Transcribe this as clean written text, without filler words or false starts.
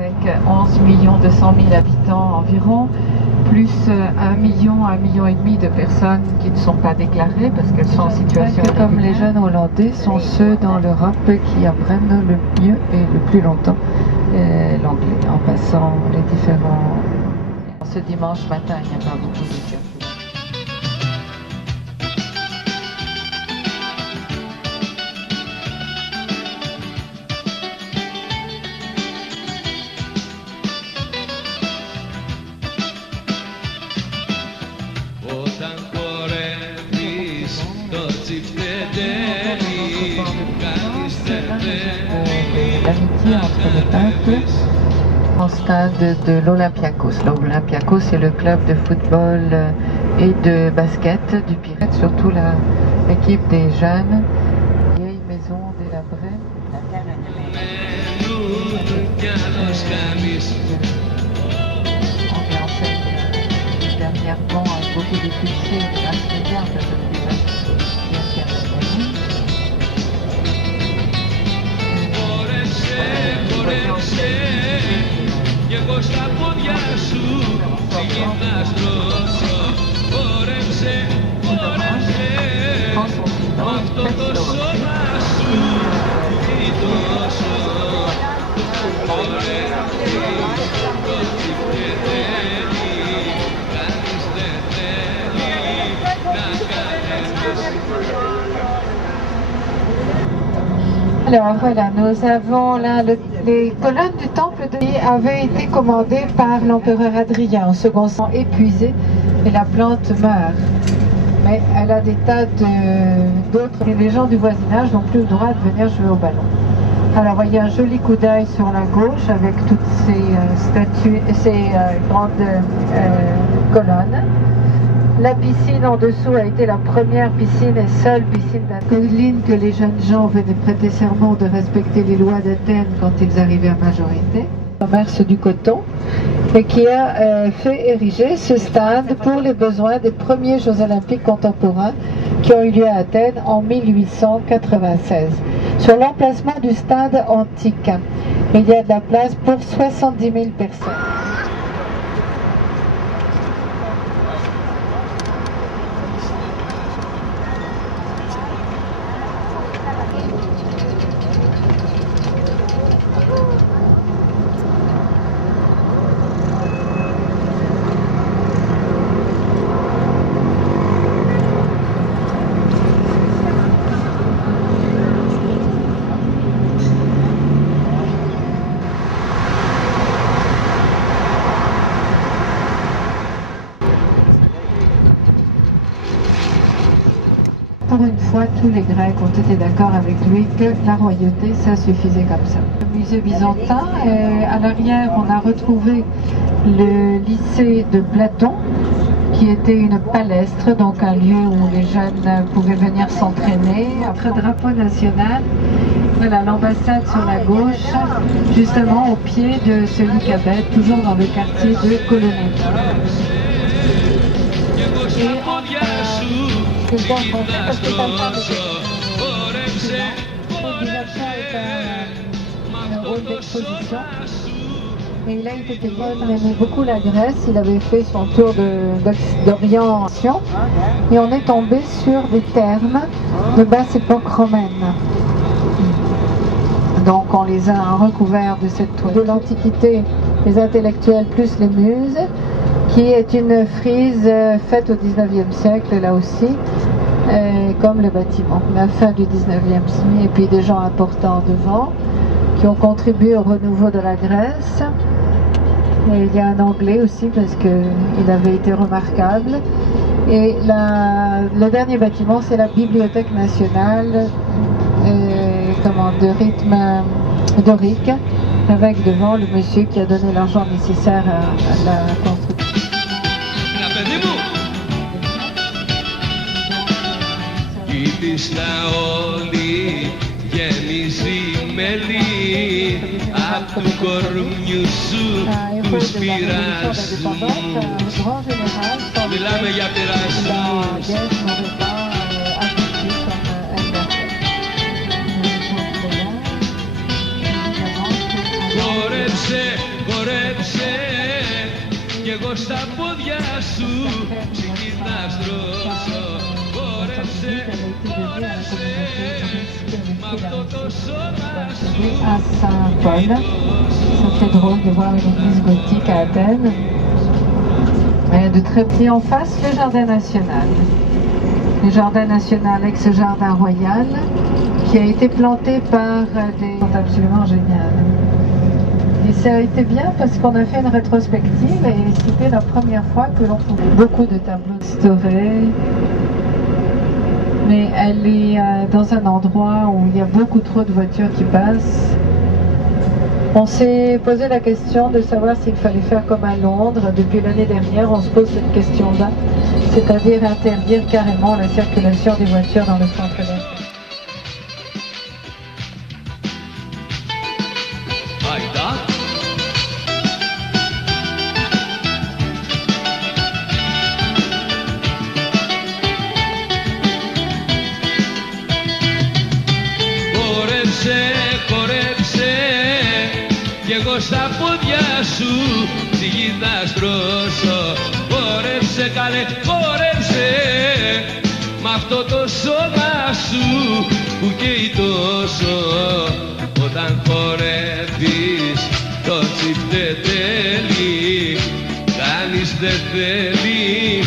avec 11 200 000 habitants environ, plus 1 million, 1,5 million de personnes qui ne sont pas déclarées parce qu'elles sont en situation irrégulière. Comme les jeunes hollandais sont ceux dans l'Europe qui apprennent le mieux et le plus longtemps l'anglais en passant les différents... Ce dimanche matin, il n'y a pas beaucoup de café. L'amitié entre les peuples au stade de l'Olympiakos. L'Olympiakos, c'est le club de football et de basket du Pirate, surtout l'équipe des jeunes. Vieille maison délabrée. On enseigne dernièrement avec beaucoup de succès la bien de Κι εγώ στα πόδια σου ξεκινάς τρόσο. Χόρεψε, χόρεψε μ' αυτό το σώμα σου ή τόσο. Χορεύεις, το τσιπτετέλει, κανείς δεν θέλει να κανένας. Alors voilà, nous avons là les colonnes du temple de avaient été commandées par l'empereur Adrien en second sang épuisé et la plante meurt. Mais elle a des tas d'autres et les gens du voisinage n'ont plus le droit de venir jouer au ballon. Alors voyez un joli coup d'œil sur la gauche avec toutes ces statues, ces grandes colonnes. La piscine en dessous a été la première piscine et seule piscine d'Athènes que les jeunes gens venaient prêter serment de respecter les lois d'Athènes quand ils arrivaient à majorité. Commerce du coton et qui a fait ériger ce stade pour les besoins des premiers Jeux olympiques contemporains qui ont eu lieu à Athènes en 1896. Sur l'emplacement du stade antique, il y a de la place pour 70 000 personnes. Pour une fois, tous les Grecs ont été d'accord avec lui que la royauté, ça suffisait comme ça. Le musée byzantin, à l'arrière, on a retrouvé le lycée de Platon, qui était une palestre, donc un lieu où les jeunes pouvaient venir s'entraîner. Après drapeau national, voilà l'ambassade sur la gauche, justement au pied de ce Lycabette, toujours dans le quartier de Colonnade. Et il a été témoin, il aimait beaucoup la Grèce, il avait fait son tour d'orientation et on est tombé sur des termes de basse époque romaine. Donc on les a recouverts de cette tour de l'Antiquité, les intellectuels plus les muses, qui est une frise faite au 19e siècle là aussi, comme le bâtiment, la fin du 19e siècle, et puis des gens importants devant qui ont contribué au renouveau de la Grèce. Et il y a un anglais aussi parce qu'il avait été remarquable. Et le dernier bâtiment, c'est la Bibliothèque nationale de rythme dorique, avec devant le monsieur qui a donné l'argent nécessaire à la construction. Απ' του κορμιού σου τους πειρασμούς. Μιλάμε για πειρασμούς. Χόρεψε κι εγώ στα πόδια σου ξεκινά στρώσω. Χόρεψε, χόρεψε, μ' αυτό το σώμα σου. À Saint-Paul, ça fait drôle de voir une église gothique à Athènes. De très petit en face, le jardin national. Le jardin national, ex-jardin royal, qui a été planté par des... C'est absolument génial. Et ça a été bien parce qu'on a fait une rétrospective et c'était la première fois que l'on pouvait beaucoup de tableaux restaurés. Mais elle est dans un endroit où il y a beaucoup trop de voitures qui passent. On s'est posé la question de savoir s'il fallait faire comme à Londres. Depuis l'année dernière, on se pose cette question-là, c'est-à-dire interdire carrément la circulation des voitures dans le centre-ville. Κι εγώ στα πόδια σου ψυχή θα στρώσω. Χόρεψε καλέ, χόρεψε μ' αυτό το σώμα σου που καίει τόσο. Όταν χορεύεις το τσιπτετέλι, κανείς δεν θέλει